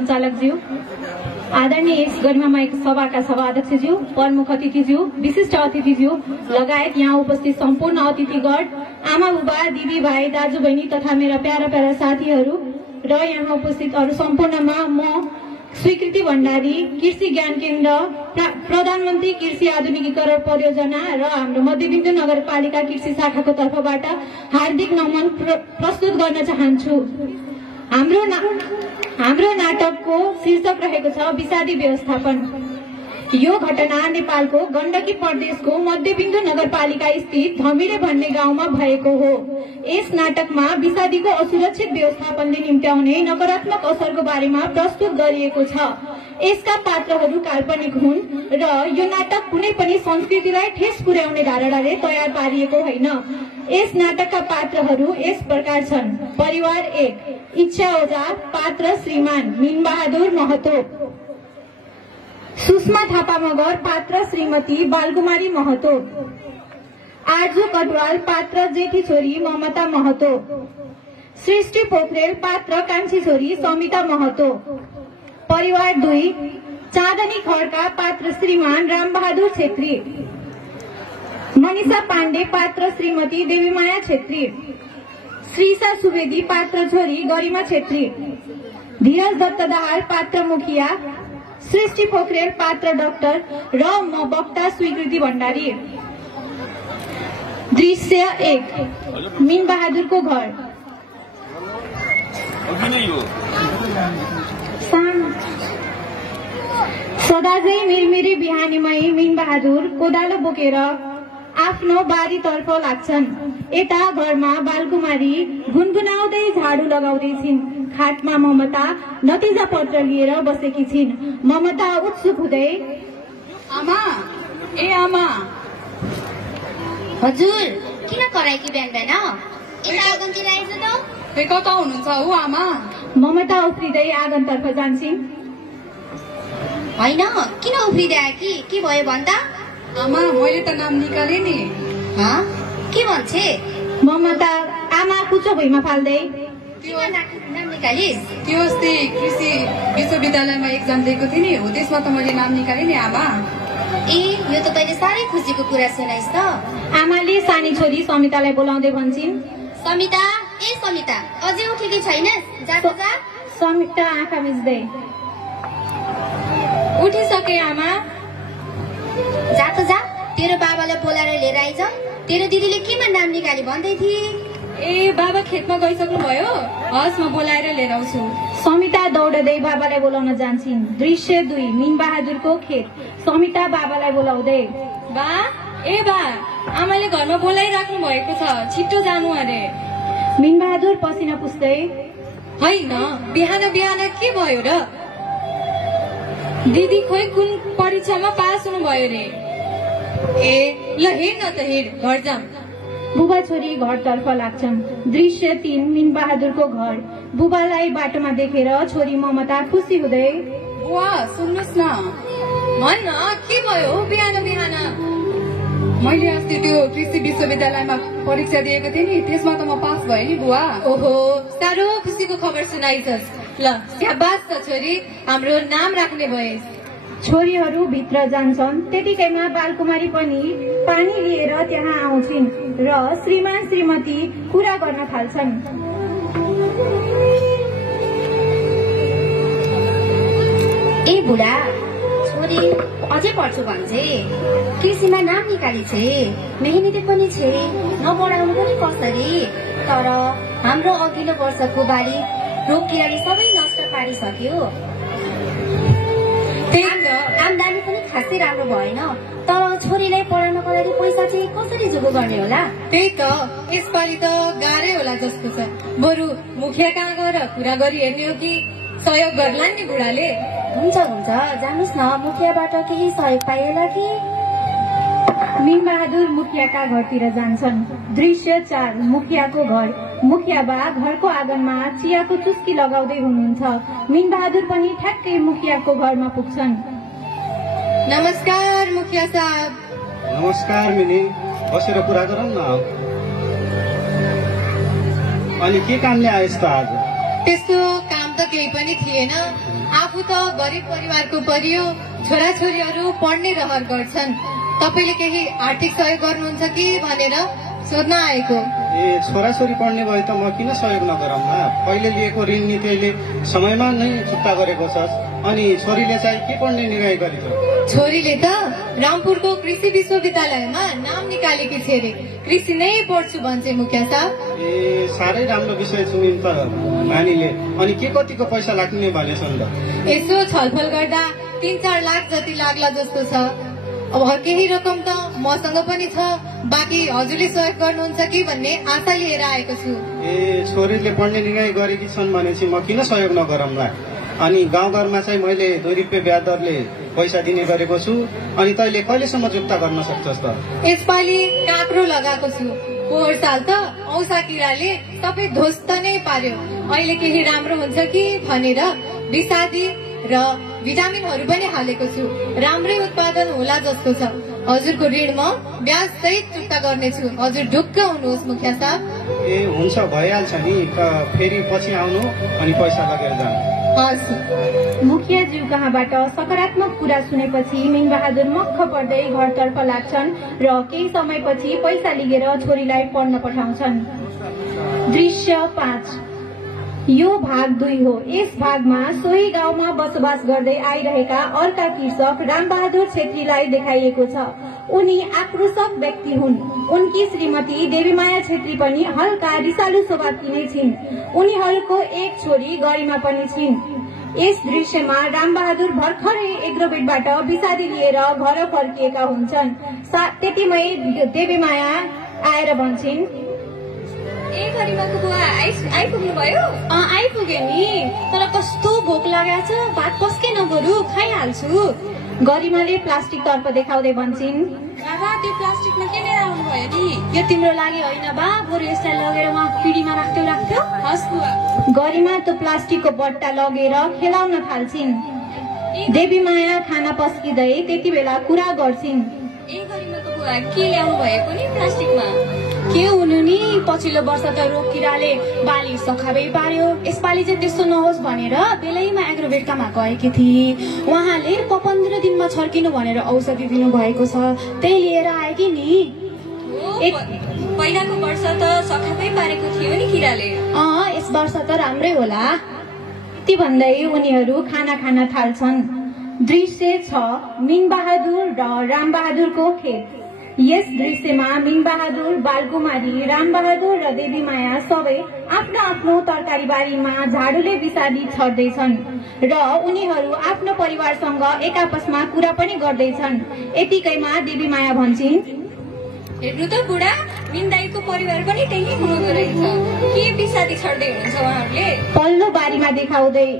सञ्चालकज्यू, आदरणीय यस गरिमामय सभाका सभाध्यक्षज्यू, प्रमुख अतिथिज्यू, विशिष्ट अतिथिज्यू लगायत यहाँ उपस्थित सम्पूर्ण अतिथिगण, आमा बुबा, दिदी भाइ, दाजु बहिनी तथा मेरा प्यारा प्यारा साथीहरू र यहाँ उपस्थित अरू सम्पूर्णमा म स्वीकृति भण्डारी, कृषि ज्ञान केन्द्र, प्रधानमन्त्री कृषि आधुनिकीकरण परियोजना र हाम्रो मध्यबिन्दु नगरपालिका कृषि शाखाको तर्फबाट हार्दिक नमन प्रस्तुत गर्न चाहन्छु। हाम्रो नाटकको शीर्षक रहेको छ विषादी व्यवस्थापन। यो घटना नेपालको गण्डकी प्रदेशको मध्यबिन्दु नगरपालिका स्थित धमिरे भन्ने गाउँमा भएको हो। यस नाटकमा विषादीको असुरक्षित व्यवस्थापनले निम्त्याउने नकारात्मक असरको बारेमा प्रस्तुत गरिएको छ। यसका पात्रहरू काल्पनिक हुन् र यो नाटक कुनै पनि संस्कृतिलाई ठेस पुर्याउने धारणाले तयार पारिएको होइन। यस नाटकका पात्रहरू यस प्रकार छन्। परिवार 1, इच्छा ओझा, पात्र श्रीमान मीनबहादुर महतो। सुषमा थापा मगर, पात्र श्रीमती बालकुमारी महतो। आर्जु कटवाल, पात्र जेठी छोरी ममता महतो। सृष्टि पोखरेल, पात्र कान्छी छोरी समिता महतो। परिवार 2, चाँदनी खड्का, पात्र श्रीमान रामबहादुर छेत्री। मनिषा पाण्डे, पात्र श्रीमती देवीमाया छेत्री। श्रीषा सुवेदी, पात्र छोरी गरिमा छेत्री। धीरज दत्त दाहाल, पात्र मुखिया। सृष्टि पोखरेल, पात्र डाक्टर र म वक्ता स्वीकृति भण्डारी। दृश्य 1, मीनबहादुरको घर। सदाझै मिरमिरी बिहानीमै मीनबहादुर कोदालो बोकेर आफ्नो बारीतर्फ लाग्छन्। यता घरमा बालकुमारी गुनगुनाउँदै झाडु लगाउँदै छिन्। खाटमा ममता नतिजा पत्र लिएर बसेकी छिन्। ममता उत्सुक हुँदै, आमा, ए आमा। हजुर, किन कराएकी बिहान बिहान? यता आँगनतिर आइज त। ए कता हुनुहुन्छ हो आमा? ममता उफ्रिँदै आँगनतर्फ जान्छिन्। होइन, किन उफ्रिँदै आएकी? के भयो भन्दा? आमा, मैले त नाम निकाले नि। के भन्छे? ममता आमा कुचो भुइँमा फाल्दै, नाम निकालिस? त्यो अस्ति कृषि विश्वविद्यालयमा एक्जाम दिएको थिएँ नि, हो त्यसमा त मैले नाम निकालेँ नि आमा। ए, यो त तैँले साह्रै खुसीको कुरा सुनाइस् त। आमाले सानी छोरी समितालाई बोलाउँदै भन्छिन्, समिता, ए समिता, अझै उठेकी छैनस्? जा त जा। समिता आँखा मिच्दै, उठिसके आमा। जा त जा, तेरो बाबालाई बोलाएर लिएर आइज। तेरो दिदीले केमा नाम निकाली भन्दै थिए? ए, बाबा खेतमा गइसक्नु भयो? हस्, म बोलाएर लिएर आउँछु। समिता दौडदै बाबालाई बोलाउन जान्छिन्। दृश्य 2, मीनबहादुरको खेत। समिता बाबालाई बोलाउँदै, बा, ए बा, आमाले घरमा बोलाइराख्नु भएको छ, छिट्टो जानु अरे। मीनबहादुर पसिना पुस्दै, होइन, बिहान बिहान के भयो र? दिदी खोइ कुन परीक्षामा पास हुनुभयो रे। ए, ल हिँड न त, हिँड, घर जाम। बुबा छोरी घरतर्फ लाग्छन्। दृश्य 3, मीनबहादुरको घर। बुबालाई बाटोमा देखेर छोरी ममता खुसी हुँदै, बुवा सुन्नुहोस् न। भन् न, के भयो बिहान बिहान? मैले अस्ति त्यो कृषि विश्वविद्यालयमा परीक्षा दिएको थिएँ नि, त्यसमा त म पास भएँ नि बुवा। ओहो, साह्रो खुसीको खबर सुनाइछस्। ल, स्याबास छ छोरी, हाम्रो नाम राख्ने भएस्। छोरीहरू भित्र जान्छन्। त्यतिकैमा बालकुमारी पनि पानी लिएर त्यहाँ आउँछिन् र श्रीमान श्रीमती कुरा गर्न थाल्छन्। ए बुढा, छोरी अझै पढ्छु भन्छे, कृषिमा नाम निकाली छे, मेहनती पनि छे, नपढाउनु पनि कसरी? तर हाम्रो अघिल्लो वर्षको बाली रोगकीराले सबै नष्ट पारिसक्यो। आमदानी पनि खासै राम्रो भएन। तर छोरीलाई पढाउनको लागि पैसा चाहिँ कसरी जुगो गर्ने होला? त्यही त, यसपालि त गाह्रै होला जस्तो छ। बरु मुखिया कहाँ गएर कुरा गरी हेर्ने हो कि सहयोग गर्ला नि बुढाले? हुन्छ हुन्छ, जानुस् न, मुखियाबाट केही सहयोग पाइएला कि? मीनबहादुर मुखियाका घरतिर जान्छन्। दृश्य 4, मुखियाको घर। मुखिया बा घरको आँगनमा चियाको चुस्की लगाउँदै हुनुहुन्छ। मीनबहादुर पनि ठ्याक्कै मुखियाको घरमा पुग्छन्। नमस्कार मुखिया साहब। नमस्कार मिनी, बसेर कुरा गरौँ न। अनि के कामले आएस् त आज? त्यस्तो काम त त केही पनि थिएन। आफू त गरिब परिवारको परियो, छोराछोरीहरू पढ्ने रहर गर्छन्। तपाईँले केही आर्थिक सहयोग गर्नुहुन्छ कि भनेर सोध्न आएको। छोराछोरी पढ्ने भए त म किन सहयोग नगरौँला? पहिले लिएको ऋण नि त्यसले समयमा नै चुक्ता गरेको छ। अनि छोरीले चाहिँ के पढ्ने निर्णय गरेछ? छोरीले त रामपुरको कृषि विश्वविद्यालयमा नाम निकालेकी छ अरे। कृषि नै पढ्छु भन्छ मुखिया साहब। साह्रै राम्रो विषय चुनिन् त नानीले। अनि के कतिको पैसा लाग्ने भनेछन् त? यसो छलफल गर्दा 3-4 लाख जति लाग्ला जस्तो छ। अब केही रकम त मसँग पनि छ, बाँकी हजुरले सहयोग गर्नुहुन्छ कि भन्ने आशा लिएर आएको छु। छोरीले पढ्ने निर्णय गरेकी छन् भनेपछि म किन सहयोग नगरौँला? अनि गाउँघरमा चाहिँ मैले 2 रुपियाँ ब्याज दरले पैसा दिने गरेको छु। अनि तैँले कहिलेसम्म चुक्ता गर्न सक्छस् त? यसपालि काँक्रो लगाएको छु। पोहोर साल त औसा किराले सबै ध्वस्त नै पार्यो। अहिले केही राम्रो हुन्छ कि भनेर विषादी र भिटामिनहरू पनि हालेको छु। राम्रै उत्पादन होला जस्तो छ। हजुरको ऋण म ब्याज सहित चुक्ता गर्नेछु। हजुर ढुक्क हुनुहोस् मुखिया साहब। हुन्छ, भइहाल्छ नि। फेरि पछि आउनु अनि पैसा लगेर जानु। मुखियाज्यू कहाँबाट सकारात्मक कुरा सुनेपछि मिङबहादुर मक्ख पर्दै घरतर्फ लाग्छन् र केही समयपछि पैसा लिएर छोरीलाई पढ्न पठाउँछन्। दृश्य 5। यो भाग 2 हो। यस भागमा सोही गाउँमा बसोबास गर्दै आइरहेका अर्का कृषक रामबहादुर छेत्रीलाई देखाइएको छ। उनी आक्रोशक व्यक्ति हुन्। उनकी श्रीमती देवीमाया छेत्री पनि हल्का रिसालु स्वभावकी नै छिन्। उनीहरूको एक छोरी गरिमा पनि छिन्। यस दृश्यमा रामबहादुर भर्खरै एग्रोबेटबाट विषादी लिएर घर फर्किएका हुन्छन्। त्यतिमै देवीमाया आएर भन्छन्, गरिमाको बुवा आइपुग्नु भयो? आइपुगे नि, तर कस्तो भोक लागेको छ, भात पस्के नबरु खाइहाल्छु। गरिमाले प्लास्टिक तर्फ देखाउँदै भन्छन्, बाबा त्यो प्लास्टिकमा के लिएर आउनु भयो नि? यो तिम्रो लागि होइन बा, बरु यसलाई लगेर उहाँ पिँढीमा राख्थ्यौ। हस् बुवा। गरिमा त्यो प्लास्टिकको बट्टा लगेर खेलाउन थाल्छिन्। देवीमाया खाना पस्किँदै त्यति बेला कुरा गर्छिन्, गरिमाको बुवा के ल्याउनु भएको नि प्लास्टिकमा? के हुनु नि, पछिल्लो वर्ष त रोग किराले बाली सखाबै पार्यो। यसपालि चाहिँ त्यस्तो नहोस् भनेर बेलैमा एग्रोबेटकामा गएकी थिए। उहाँले 15 दिनमा छर्किनु भनेर औषधि दिनु भएको छ, त्यही लिएर आएकी नि। पहिलाको वर्ष त सखाबै पारेको थियो नि किराले। यस वर्ष त राम्रै होला। ती भन्दै उनीहरू खाना खान थाल्छन्। दृश्य 6। मिङबहादुर र रामबहादुरको खेत। यस दृश्यमा मिङबहादुर, बालकुमारी, रामबहादुर र देवीमाया सबै आफ्नो आफ्नो तरकारी बारीमा झाडुले विषादी छर्दैछन् र उनीहरू आफ्नो परिवारसँग एक आपसमा कुरा पनि गर्दैछन्। यतिकैमा देवीमाया भन्छन्, हेर्नु त बुढा, मिन्दाईको परिवार पनि त्यही हुनुहुँदो रहेछ। के विषादी छर्दै हुनुहुन्छ उहाँहरूले? पल्लो बारीमा देखाउँदै,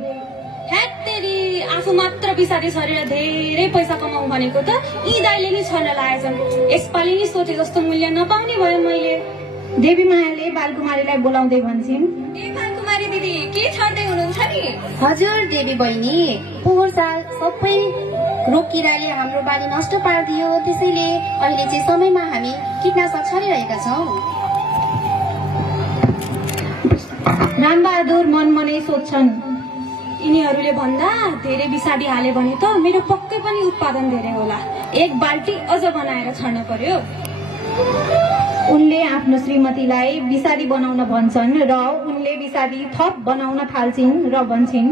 हेत्तेरी, आफू मात्र विषादी छरेर धेरै पैसा कमाउ भनेको त यी दाइले नि छर्न लागेछन्। यसपालि नि सोचे जस्तो मूल्य नपाउने भयो मैले। देवीमायाले बालकुमारीलाई बोलाउँदै भन्छन्, बालकुमारी दिदी के छर्दै हुनुहुन्छ नि? हजुर देवी बहिनी, पोहोर साल सबै रोग किराले हाम्रो बाली नष्ट पारिदियो। त्यसैले अहिले चाहिँ समयमा हामी कीटनाशक छरिरहेका छौँ। रामबहादुर मनमनै सोध्छन्, यिनीहरूले भन्दा धेरै विषादी हाले भने त मेरो पक्कै पनि उत्पादन धेरै होला। 1 बाल्टी अझ बनाएर छर्न पर्यो। उनले आफ्नो श्रीमतीलाई विषादी बनाउन भन्छन् र उनले विषादी थप बनाउन थाल्छिन् र भन्छन्,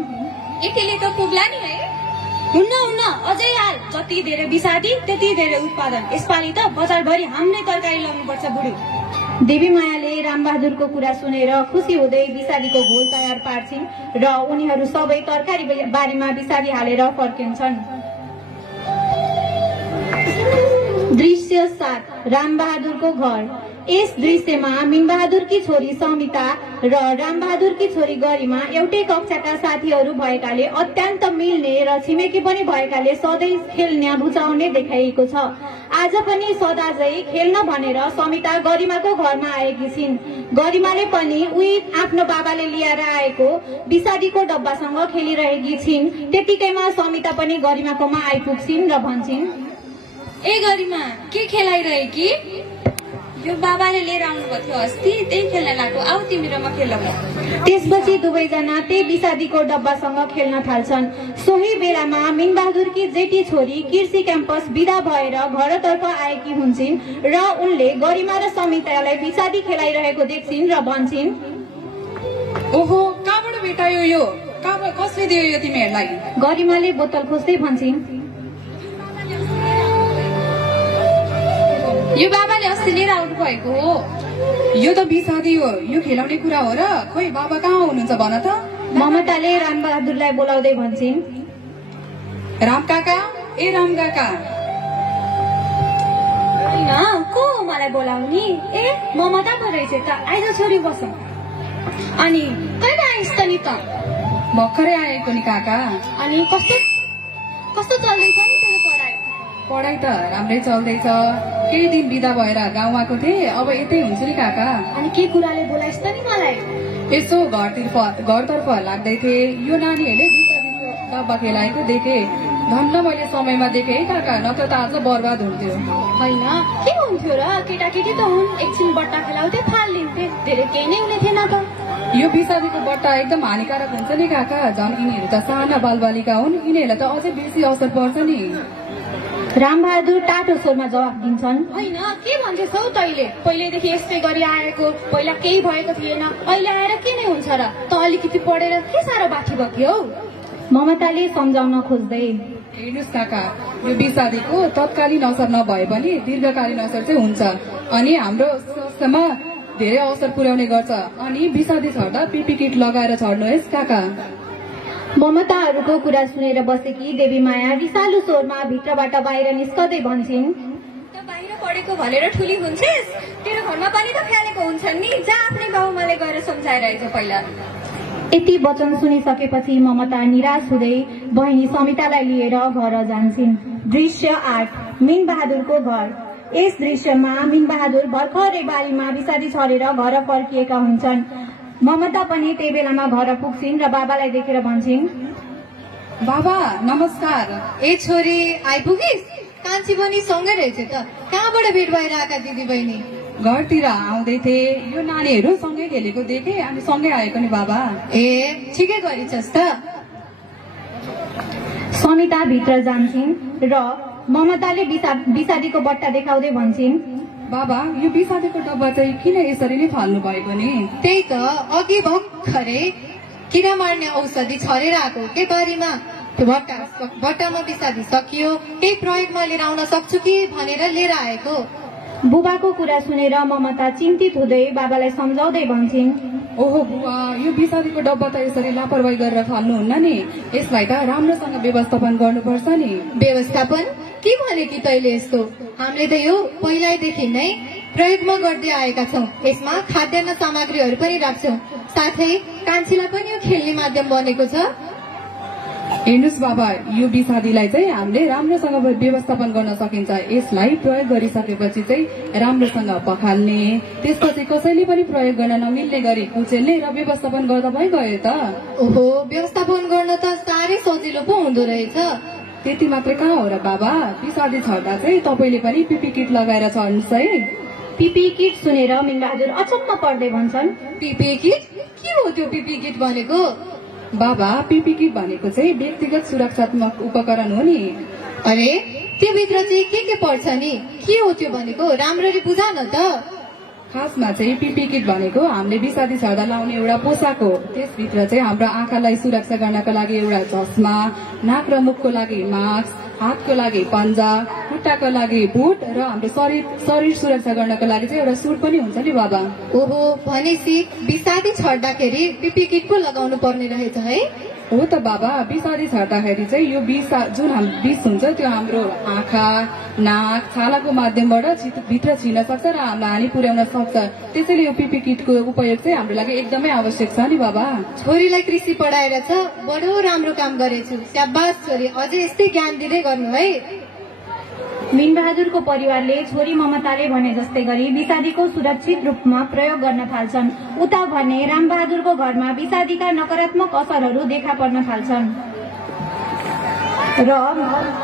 यतिले त पुग्ला नि है? हुन्न, अझै हाल। जति धेरै विषादी त्यति धेरै उत्पादन। यसपालि त बजारभरि हाम्रै तरकारी ल्याउनुपर्छ बुढी। देवीमायाले रामबहादुरको कुरा सुनेर खुसी हुँदै विषादीको घोल तयार पार्छिन् र उनीहरू सबै तरकारी बारीमा विषादी हालेर फर्किन्छन्। दृश्य 7। रामबहादुरको घर। यस दृश्यमा मिङबहादुरकी छोरी समिता र रामबहादुरकी छोरी गरिमा एउटै कक्षाका साथीहरू भएकाले अत्यन्त मिल्ने र छिमेकी पनि भएकाले सधैँ खेल्ने रुचाउने देखाइएको छ। आज पनि सदाझै खेल्न भनेर समिता गरिमाको घरमा आएकी छिन्। गरिमाले पनि उही आफ्नो बाबाले लिएर आएको विषादीको डब्बासँग खेलिरहेकी छिन्। त्यतिकैमा समिता पनि गरिमाकोमा आइपुग्छिन् र भन्छिन्, ए गरिमा, के खेलाइरहेकी? यो बाबाले लिएर आउनुभएको थियो अस्ति, त्यही खेल्न लाग्यो। आऊ तिमी र म खेलौँ। त्यसपछि दुवैजना त्यही विषादीको डब्बासँग खेल्न थाल्छन्। सोही बेलामा मिनबहादुरकी जेठी छोरी कृषि क्याम्पस बिदा भएर घरतर्फ आएकी हुन्छन् र उनले गरिमा र समितालाई विषादी खेलाइरहेको देख्छिन् र भन्छन्, ओहो कहाँबाट भेटायो यो? कसले दियो यो तिमीहरूलाई? गरिमाले बोतल खोज्दै भन्छन्, यो बाबाले अस्ति लिएर आउनु भएको हो। यो त विषादी हो, यो खेलाउने कुरा हो र? खोइ बाबा कहाँ हुनुहुन्छ भन त? ममताले रामबहादुरलाई बोलाउँदै भन्छन्, राम काका, ए राम काका। होइन, को हो मलाई बोलाउने? ए ममता पो रहेछ त। आइज छोरी बस। अनि कहिले आइस त नि त? भर्खरै आएको नि काका। अनि कस्तो कस्तो चल्दैछ नि तेरो पढाइ? पढाइ त राम्रै चल्दैछ। केही दिन बिदा भएर गाउँ आएको थिएँ, अब यतै हुन्छु नि काका। अनि के कुराले बोलाइस् त नि मलाई? यसो घरतर्फ लाग्दै थिएँ, यो नानीहरूले विषादीको डब्बा खेलाएको देखेँ। धन्न मैले समयमा देखेँ है काका, नत्र त आज बर्बाद हुन्थ्यो। होइन, के हुन्थ्यो र? केटाकेटी त हुन्, एकछिन बट्टा खेलाउँथे फालिन्थे, धेरै केही नै हुने थिएन त। यो विषादीको बट्टा एकदम हानिकारक हुन्छ नि काका। झन् यिनीहरू त साना बालबालिका हुन्, यिनीहरूलाई त अझै बेसी असर पर्छ नि। रामबहादुर टाटो स्वरमा जवाफ दिन्छन्, होइन, के भन्छौ तैले? पहिलेदेखि यस्तै गरी आएको, पहिला केही भएको थिएन, अहिले आएर के नै हुन्छ र? त अलिकति पढेर के साह्रो बाठी बक्यो? ममताले सम्झाउन खोज्दै, हेर्नुहोस् काका, यो विषादीको तत्कालीन असर नभए पनि दीर्घकालीन असर चाहिँ हुन्छ अनि हाम्रो स्वास्थ्यमा धेरै असर पुर्याउने गर्छ। अनि विषादी छर्दा पिपी किट लगाएर छर्नुहोस् काका। ममताहरूको कुरा सुनेर बसेकी देवी माया विषालु स्वरमा भित्रबाट बाहिर निस्कदै भन्छन्, त बाहिर पढेको भनेर ठुली हुन्छेस्? तेरो घरमा पनि त फ्यालेको हुन्छन् नि। जा आफ्नै बाबुमाले गएर सम्झाएर आइज पहिला। यति वचन सुनिसकेपछि ममता निराश हुँदै बहिनी समितालाई लिएर घर जान्छन्। दृश्य 8, मिनबहादुरको घर। यस दृश्यमा मिनबहादुर भर्खरै बारीमा विषादी छरेर घर फर्किएका हुन्छन्। ममता पनि त्यही बेलामा घर पुग्छिन् र बाबालाई देखेर भन्छन्, बाबा नमस्कार। ए छोरी, आइपुगिस्? कान्छी पनि सँगै रहेछ त। कहाँबाट भेट भएर आएका दिदी बहिनी? घरतिर आउँदै थिएँ, यो नानीहरू सँगै खेलेको देखेँ अनि सँगै आएको नि बाबा। ए ठिकै गरिछस् त। समिता भित्र जान्छन् र ममताले विषादीको बट्टा देखाउँदै भन्छन्, बाबा यो विषादीको डब्बा चाहिँ किन यसरी नै फाल्नु भएको नि? त्यही त, अघि भर्खरै किरा मार्ने औषधि छरेर आएको के बारीमा। त्यो बट्टामा विषादी सकियो, केही प्रयोगमा लिएर आउन सक्छु कि भनेर लिएर आएको। बुबाको कुरा सुनेर ममता चिन्तित हुँदै बाबालाई सम्झाउँदै भन्छन्, ओहो बुबा, यो विषादीको डब्बा त यसरी लापरवाही गरेर फाल्नुहुन्न नि। यसलाई त राम्रोसँग व्यवस्थापन गर्नुपर्छ नि। व्यवस्थापन के भने कि तैले यस्तो? हामीले त यो पहिल्यैदेखि नै प्रयोगमा गर्दै आएका छौँ। यसमा खाद्यान्न सामग्रीहरू पनि राख्छौँ, साथै कान्छीलाई पनि यो खेल्ने माध्यम बनेको छ। हेर्नुहोस् बाबा, यो विषादीलाई चाहिँ हामीले राम्रोसँग व्यवस्थापन गर्न सकिन्छ। यसलाई प्रयोग गरिसकेपछि चाहिँ राम्रोसँग पखाल्ने, त्यसपछि कसैले पनि प्रयोग गर्न नमिल्ने गरी कुचेल्ने र व्यवस्थापन गर्दा भइगयो त। ओहो, व्यवस्थापन गर्न त साह्रै सजिलो पो हुँदो रहेछ। त्यति मात्रै कहाँ हो र बाबा? विषादी छर्दा चाहिँ तपाईँले पनि पिपी किट लगाएर छर्नुहोस् है। पिपी किट सुनेर मिनबहादुर अचम्म पर्दै भन्छन्, पिपी किट? के हो त्यो पिपी किट भनेको? बाबा पिपी किट भनेको चाहिँ व्यक्तिगत सुरक्षात्मक उपकरण हो नि। अरे त्यो भित्र चाहिँ के पर्छ नि? के हो त्यो भनेको? राम्ररी बुझा न त। खासमा चाहिँ पिपी किट भनेको हामीले विषादी छर्दा लाउने एउटा पोसाक हो। त्यसभित्र चाहिँ हाम्रो आँखालाई सुरक्षा गर्नको लागि एउटा चस्मा, नाक र मुखको लागि मास्क, हातको लागि पन्जा, खुट्टाको लागि बुट र हाम्रो शरीर सुरक्षा गर्नको लागि चाहिँ एउटा सुट पनि हुन्छ नि बाबा। ओहो, भनेपछि विषादी छर्दाखेरि पिपी किट पो लगाउनु पर्ने रहेछ है? हो त बाबा, विषादी छर्दाखेरि चाहिँ यो जुन विष हुन्छ त्यो हाम्रो आँखा, नाक, छालाको माध्यमबाट भित्र छिर्न सक्छ र हामीलाई हानि पुर्याउन सक्छ। त्यसैले यो पिपी किटको उपयोग चाहिँ हाम्रो लागि एकदमै आवश्यक छ नि बाबा। छोरीलाई कृषि पढाएर छ, बडो राम्रो काम गरेछु। स्याबास छोरी, अझै यस्तै ज्ञान दिँदै गर्नु है। मिनबहादुरको परिवारले छोरी ममताले भने जस्तै गरी विषादीको सुरक्षित रूपमा प्रयोग गर्न थाल्छन्। उता भने रामबहादुरको घरमा विषादीका नकारात्मक असरहरू देखा पर्न थाल्छन्। र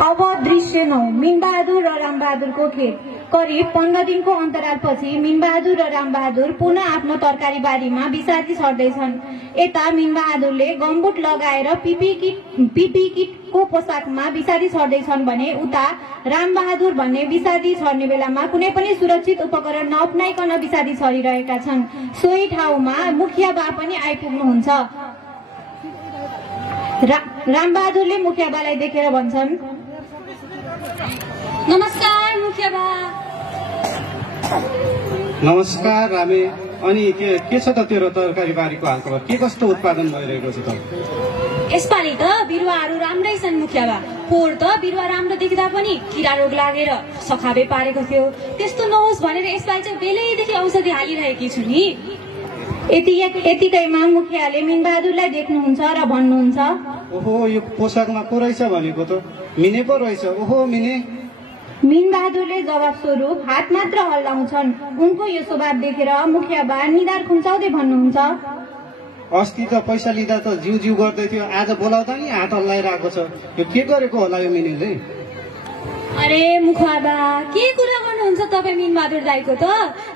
अब दृश्य 9, मिनबहादुर र रामबहादुरको खेत। करिब 15 दिनको अन्तरालपछि मिनबहादुर र रामबहादुर पुनः आफ्नो तरकारी बारीमा विषादी छर्दैछन्। यता मिनबहादुरले गमबुट लगाएर पिपी किटको पोसाकमा विषादी छर्दैछन् भने उता रामबहादुर भन्ने विषादी छर्ने बेलामा कुनै पनि सुरक्षित उपकरण नअपनाइकन विषादी छरिरहेका छन्। सोही ठाउँमा मुखिया बा पनि आइपुग्नुहुन्छ। रामबहादुरले मुखिया बालाई देखेर भन्छन्, नमस्कार मुखिया बा। नमस्कार रामे। अनि के छ त तेरो तरकारी बारीको हालखबर? के कस्तो उत्पादन भइरहेको छ त? यसपालि त बिरुवाहरू राम्रै छन् मुखिया बा। पोहोर त बिरुवा राम्रो देख्दा पनि किरा रोग लागेर सखाबे पारेको थियो। त्यस्तो नहोस् भनेर यसपालि चाहिँ बेलैदेखि औषधि हालिरहेकी छु नि। यतिकैमा मुखियाले मिनबहादुरलाई देख्नुहुन्छ र भन्नुहुन्छ, ओहो यो पोसाकमा को रहेछ भनेको त मिने पो रहेछ। ओहो मिने। मिनबहादुरले जवाब स्वरूप हात मात्र हल्लाउँछन्। उनको यो स्वभाव देखेर मुखिया बा निधार खुम्चाउँदै भन्नुहुन्छ, अस्ति त पैसा लिँदा त जिउ गर्दै थियो, आज बोलाउँदा नि हात हल्लाइरहेको छ। यो के गरेको होला यो मिनेले? अरे मुखिया बा के कुरा गर्नुहुन्छ तपाईँ मिनबहादुर दाईको त?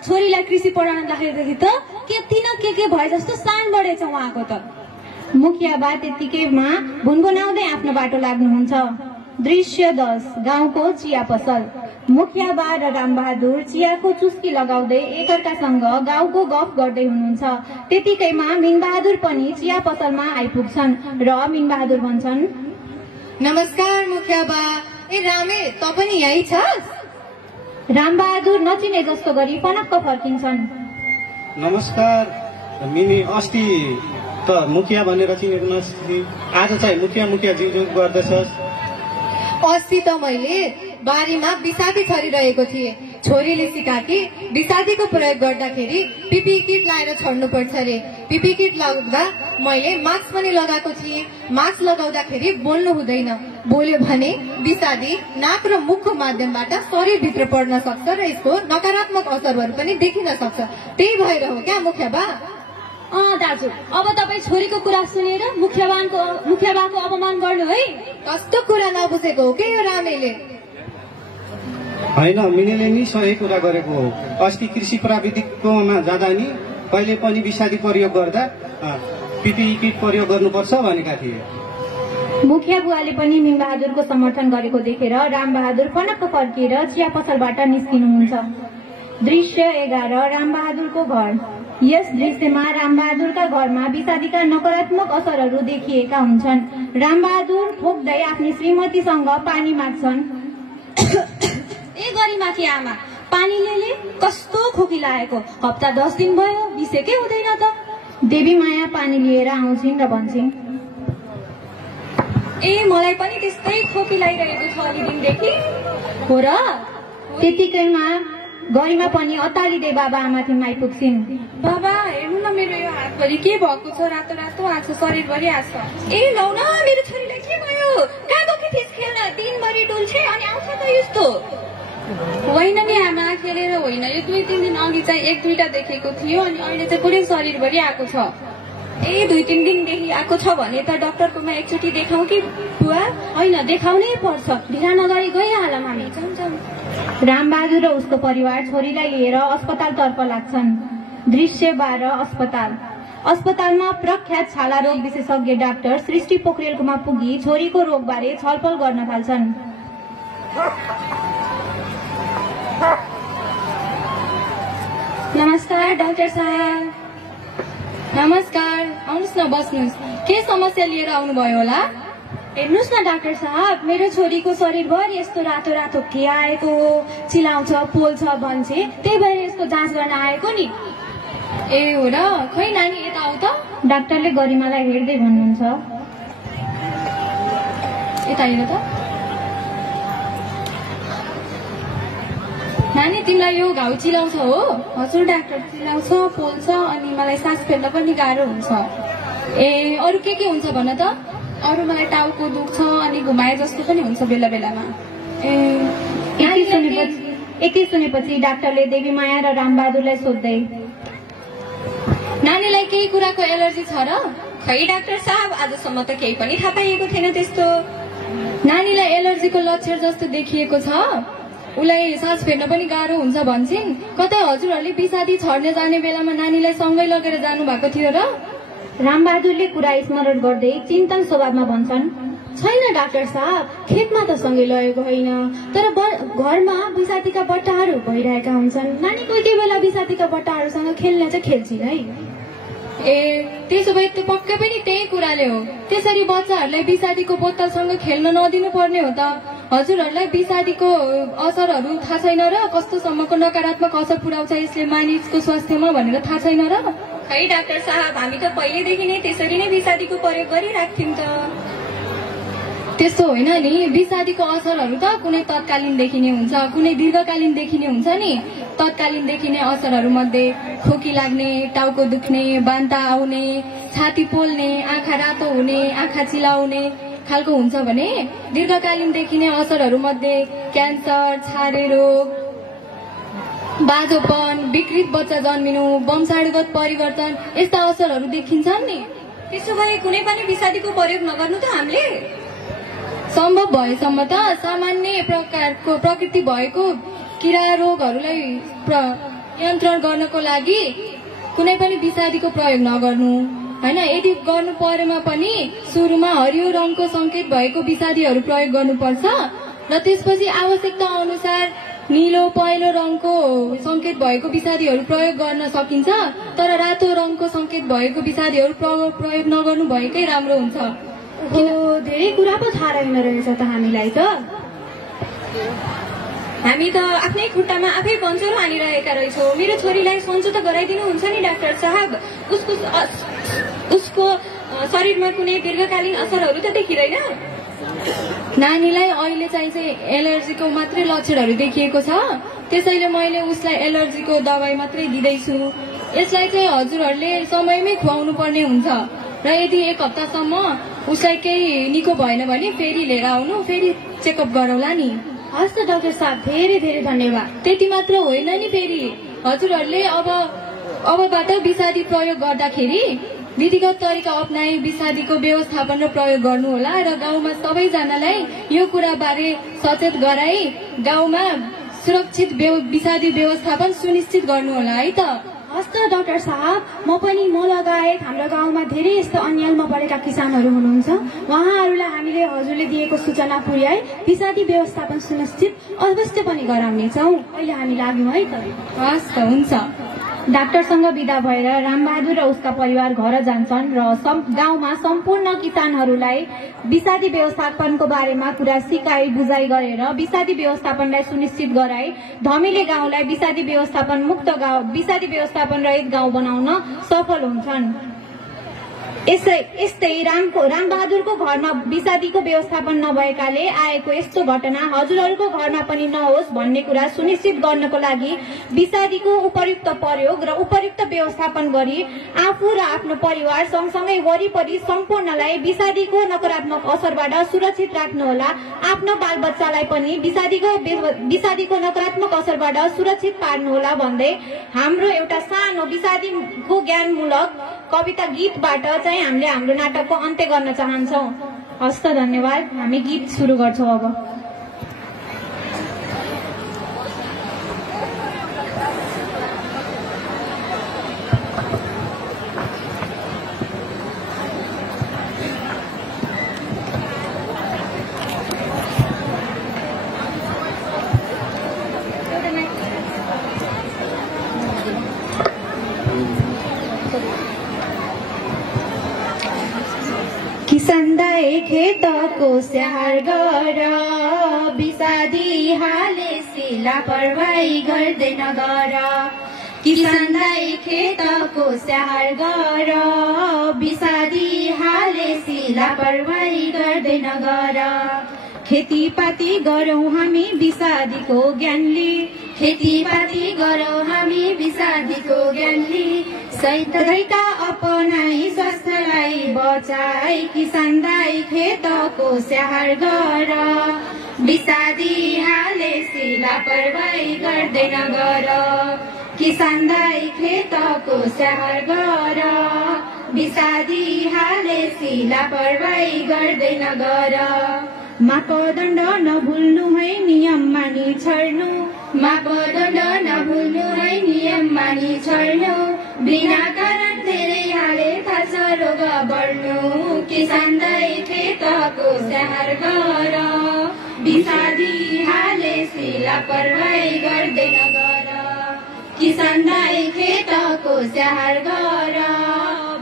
छोरीलाई कृषि पढाउन राखेदेखि त कति न के भए जस्तो सान बढेछ उहाँको त। मुखिया बा त्यतिकैमा भुनभुनाउँदै आफ्नो बाटो लाग्नुहुन्छ। दृश्य 10 गाउँको चिया पसल। मुखिया बा र रामबहादुर चियाको चुस्की लगाउँदै एकअर्कासँग गाउँको गफ गर्दै हुनुहुन्छ। त्यतिकैमा मिनबहादुर पनि चिया पसलमा आइपुग्छन् र मिनबहादुर भन्छन्, नमस्कार मुखिया बा। ए रामे त पनि यही छस्? रामबहादुर नचिने जस्तो गरी पनक्क फर्किन्छन्। नमस्कार मिनी। अस्ति त मुखिया भनेर चिनेको नस्, आज चाहिँ मुखिया जिउ गर्दछस्। अस्ति त मैले बारीमा विषादी छरिरहेको थिएँ। छोरीले सिका कि विषादीको प्रयोग गर्दाखेरि पिपी किट लाएर छर्नुपर्छ रे। पिपी किट लगाउँदा मैले मास्क पनि लगाएको थिएँ। मास्क लगाउँदाखेरि बोल्नु हुँदैन, बोल्यो भने विषादी नाक र मुखको माध्यमबाट शरीरभित्र पर्न सक्छ र यसको नकारात्मक असरहरू पनि देखिन सक्छ। त्यही भएर हो क्या मुखिया बा? दाजु अब तपाईँ छोरीको कुरा सुनेर मुखिया बाको अपमान गर्नु है। कस्तो कुरा नबुझेको हो के यो रामेले? होइन, मिनेले नि सही कुरा गरेको हो। अस्ति कृषि प्राविधिककोमा जाँदा नि कहिले पनि विषादी प्रयोग गर्दा पिपी किट प्रयोग गर्नुपर्छ भनेका थिए। मुखिया बुवाले पनि मिनबहादुरको समर्थन गरेको देखेर रामबहादुर पनक्क फर्किएर चिया पसलबाट निस्किनुहुन्छ। दृश्य 11 रामबहादुरको घर। यस दृश्यमा रामबहादुरका घरमा विषादीका नकारात्मक असरहरू देखिएका हुन्छन्। रामबहादुर थोक्दै आफ्नी श्रीमतीसँग पानी माग्छन्। ए गरिमाकी आमा, पानी ल्याले कस्तो खोकी लागेको, हप्ता 10 दिन भयो, बिसेकै हुँदैन त। देवी माया पानी लिएर आउँछिन् र भन्छिन्, ए मलाई पनि त्यस्तै खोकी लागिरहेको छ अलि दिनदेखि। हो र? त्यतिकैमा गरिमा पनि अत्तालिँदै बाबा आमाथि आइपुग्छिन्। बाबा हेर्नु न मेरो यो हातभरि के भएको छ, रातो रातो आएको छ, शरीरभरि आएको छ। ए लौ न मेरो छोरीलाई के भयो? कहाँ गएको थिइस् खेल्न? दिनभरि डुल्छे अनि आउँछ त यस्तो। होइन नि आमा, खेलेर होइन, यो 2-3 दिन अघि चाहिँ 1-2टा देखेको थियो अनि अहिले चाहिँ पुरै शरीरभरि आएको छ। ए 2-3 दिनदेखि आएको छ भने त डाक्टरकोमा एकचोटि देखाऊ कि बुवा? होइन देखाउनै पर्छ, ढिला नगरी गइहालौँ हामी। रामबहादुर र उसको परिवार छोरीलाई लिएर अस्पतालतर्फ लाग्छन्। दृश्य 12 अस्पताल। अस्पतालमा प्रख्यात छाला रोग विशेषज्ञ डाक्टर सृष्टि पोखरेलकोमा पुगी छोरीको रोगबारे छलफल गर्न थाल्छन्। नमस्कार डाक्टर साहब। नमस्कार, आउनुहोस् न, बस्नुहोस्। के समस्या लिएर आउनुभयो होला? हेर्नुहोस् न डाक्टर साहब, मेरो छोरीको शरीरभरि यस्तो रातो रातो के आएको हो, चिलाउँछ, पोल्छ भन्छ, त्यही भएर यसको जाँच गर्न आएको नि। ए हो र? खै नानी यता आऊ त। डाक्टरले गरिमालाई हेर्दै भन्नुहुन्छ, यता हेर त। नानी तिमीलाई यो घाउ चिलाउँछ हो? हजुर डाक्टर, चिलाउँछ, पोल्छ अनि मलाई सास फेर्न पनि गाह्रो हुन्छ। ए अरू के हुन्छ भन त? अरू मलाई टाउको दुख्छ अनि घुमाए जस्तो पनि हुन्छ बेला बेलामा। यति सुनेपछि डाक्टरले देवी माया र रामबहादुरलाई सोध्दै, नानीलाई केही कुराको एलर्जी छ र? खै डाक्टर साहब, आजसम्म त केही पनि थाहा पाइएको थिएन त्यस्तो। नानीलाई एलर्जीको लक्षण जस्तो देखिएको छ? उसलाई सास फेर्न पनि गाह्रो हुन्छ भन्छन्। कतै हजुरहरूले बिसादी छर्ने जाने बेलामा नानीलाई सँगै लगेर जानु भएको थियो र? रामबहादुरले कुरा स्मरण गर्दै चिन्तन स्वभावमा भन्छन्, छैन डाक्टर साहब, खेतमा त सँगै लगेको होइन, तर घरमा बिसातीका बट्टाहरू भइरहेका हुन्छन्। नानी कोही कोही बेला बिसातीका बट्टाहरूसँग खेल्न चाहिँ खेल्छिन् है। त्यसो भए त पक्कै पनि त्यही कुराले हो। त्यसरी बच्चाहरूलाई बिसादीको बोतलसँग खेल्न नदिनु पर्ने हो त। हजुरहरूलाई बिसादीको असरहरू थाहा छैन र? कस्तोसम्मको नकारात्मक असर पुर्याउँछ यसले मानिसको स्वास्थ्यमा भनेर थाहा छैन र? खै डाक्टर साहब, हामी त पहिलेदेखि नै त्यसरी नै बिसादीको प्रयोग गरिराख्थ्यौँ त। त्यस्तो होइन नि, बिसादीको असरहरू त कुनै तत्कालीन देखिने हुन्छ, कुनै दीर्घकालीन देखिने हुन्छ नि। तत्कालीन देखिने असरहरू मध्ये खोकी लाग्ने, टाउको दुख्ने, बान्ता आउने, छाती पोल्ने, आँखा रातो हुने, आँखा चिलाउने खालको हुन्छ भने दीर्घकालीन देखिने असरहरू मध्ये क्यान्सर, छारे रोग, बाजोपन, विकृत बच्चा जन्मिनु, वंशाणुगत परिवर्तन यस्ता असरहरू देखिन्छन् नि। त्यसो भए कुनै पनि बिसादीको प्रयोग नगर्नु त हामीले। सम्भव भएसम्म त सामान्य प्रकारको प्रकृति भएको किरा रोगहरूलाई नियन्त्रण गर्नको लागि कुनै पनि बिसादीको प्रयोग नगर्नु होइन। यदि गर्नु परेमा पनि सुरुमा हरियो रङको संकेत भएको बिसादीहरू प्रयोग गर्नुपर्छ र त्यसपछि आवश्यकता अनुसार नीलो पहेँलो रङको संकेत भएको बिसादीहरू प्रयोग गर्न सकिन्छ, तर रातो रङको संकेत भएको बिसादीहरू प्रयोग नगर्नु भएकै राम्रो हुन्छ। धेरै कुरा पो थाहा रहेन रहेछ त हामीलाई त। हामी त आफ्नै खुट्टामा आफै बन्चरो हानिरहेका रहेछौँ। मेरो छोरीलाई सन्चो त गराइदिनुहुन्छ नि डाक्टर साहब। उसको शरीरमा कुनै दीर्घकालीन असरहरू त देखिँदैन। नानीलाई अहिले चाहिँ एलर्जीको मात्रै लक्षणहरू देखिएको छ, त्यसैले मैले उसलाई एलर्जीको दबाई मात्रै दिँदैछु। यसलाई चाहिँ हजुरहरूले समयमै खुवाउनु पर्ने हुन्छ र यदि 1 हप्तासम्म उसलाई केही निको भएन भने फेरि लिएर आउनु, फेरि चेकअप गरौँला नि। हस् त डाक्टर साहब, धेरै धेरै धन्यवाद। त्यति मात्र होइन नि, फेरि हजुरहरूले अबबाट बिसादी प्रयोग गर्दाखेरि विधिगत तरिका अपनाई बिसादीको व्यवस्थापन र प्रयोग गर्नुहोला र गाउँमा सबैजनालाई यो कुरा बारे सचेत गराई गाउँमा सुरक्षित बिसादी व्यवस्थापन सुनिश्चित गर्नुहोला है त। हस् त डाक्टर साहब, म लगायत हाम्रो गाउँमा धेरै यस्तो अन्यालमा परेका किसानहरू हुनुहुन्छ। उहाँहरूलाई हामीले हजुरले दिएको सूचना पुर्याई बिसादी व्यवस्थापन सुनिश्चित अवश्य पनि गराउनेछौँ। अहिले हामी लाग्यौँ है त। हस् त, हुन्छ। डाक्टरसँग विदा भएर रामबहादुर र उसका परिवार घर जान्छन् र गाउँमा सम्पूर्ण किसानहरूलाई बिसादी व्यवस्थापनको बारेमा कुरा सिकाइ बुझाइ गरेर बिसादी व्यवस्थापनलाई सुनिश्चित गराई धमिले गाउँलाई बिसादी व्यवस्थापन रहित गाउँ बनाउन सफल हुन्छन्। यस्तै रामबहादुरको घरमा बिसादीको व्यवस्थापन नभएकाले आएको यस्तो घटना हजुरहरूको घरमा पनि नहोस् भन्ने कुरा सुनिश्चित गर्नको लागि बिसादीको उपयुक्त प्रयोग र उपयुक्त व्यवस्थापन गरी आफू र आफ्नो परिवार सँगसँगै वरिपरि सम्पूर्णलाई बिसादीको नकारात्मक असरबाट सुरक्षित राख्नुहोला। आफ्नो बालबच्चालाई पनि बिसादीको नकारात्मक असरबाट सुरक्षित पार्नुहोला भन्दै हाम्रो एउटा सानो बिसादीको ज्ञानमूलक कविता गीतबाट चाहिँ हामीले हाम्रो नाटकको अन्त्य गर्न चाहन्छौँ। हस्त धन्यवाद। हामी गीत सुरु गर्छौँ अब। किसन्दाई खेतको स्याहार गर, बिसादी हालेसी लापरवाही गर्दैन गर। किसन्दाई खेतको स्याहार गर, बिसादी हालेसी लापरवाही गर्दैन गर। खेतीपाती गरौँ हामी बिसादीको ज्ञानले, खेतीपाती गरौँ हामी बिसादीको ज्ञानले। सही तरिका अपनाई स्वास्थ्यलाई बचाई, किसानदाई खेतको स्याहार गर, बिसादी हालेसी लापरवाही गर्दैन गर। किसानदाई खेतको स्याहार गर, बिसादी हालेसी लापरवाही गर्दैन गर। मापदण्ड नभुल्नु है नियम मानि छर्नु मापदण्ड नभुल्नु है नियम मानि छर्नु बिना कारण धेरै हाले खर्च रोग बढ्नु किसानलाई खेतको स्याहार गर बिसादी हाले लापरवाही गर्दैन गर किसानलाई खेतको स्याहार गर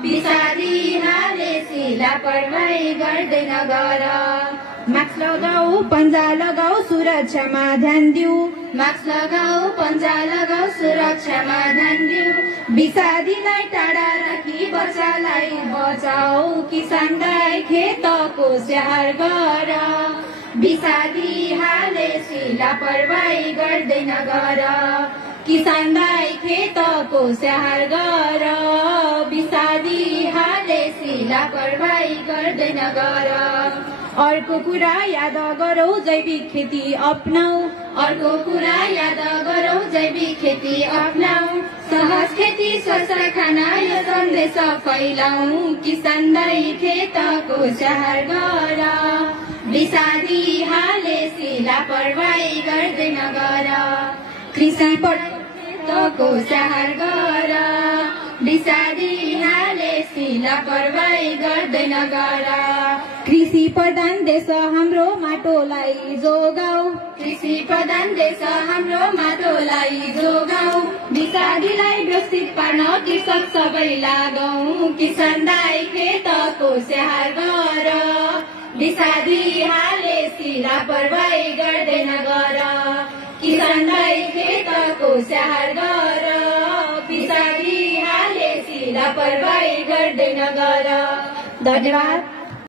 बिसादी हाले लापरवाही गर्दैन गर मास्क लगाऊ पन्जा लगाऊ सुरक्षामा ध्यान दिऊ मास्क लगाऊ पन्जा लगाऊ सुरक्षामा ध्यान दिऊ विषादीलाई टाढा राखी बच्चालाई बचाऊ किसानलाई खेतको स्याहार गर विषादी हाले लापरवाही गर्दैन गर किसानलाई खेतको स्याहार गर विषादी हाले लापरवाही गर्दैन गर अर्को कुरा याद गरौ जैविक खेती अपनाऊ अर्को कुरा याद गरौ जैविक खेती अपनाऊ सहज खेती स्वस्थ खाना यो सन्देश फैलाऊ किसानलाई खेतको स्याहार गर विषादी हाले लापरवाही गर्दैन गर कृषि खेतको स्याहार गर विषादी हाले लापरवाही गर्दैन गर कृषि प्रधान देश हाम्रो माटोलाई जोगाऊ कृषि प्रधान देश हाम्रो माटोलाई जोगाऊ विषादीलाई व्यवस्थित पार्न कृषक सबै लागौं किसानलाई खेतको स्याहार गर विषादी हाले लापरवाही गर्दैन गर किसानलाई खेतको स्याहार गर विषादी हाले लापरवाही गर्दैन गर धन्यवाद।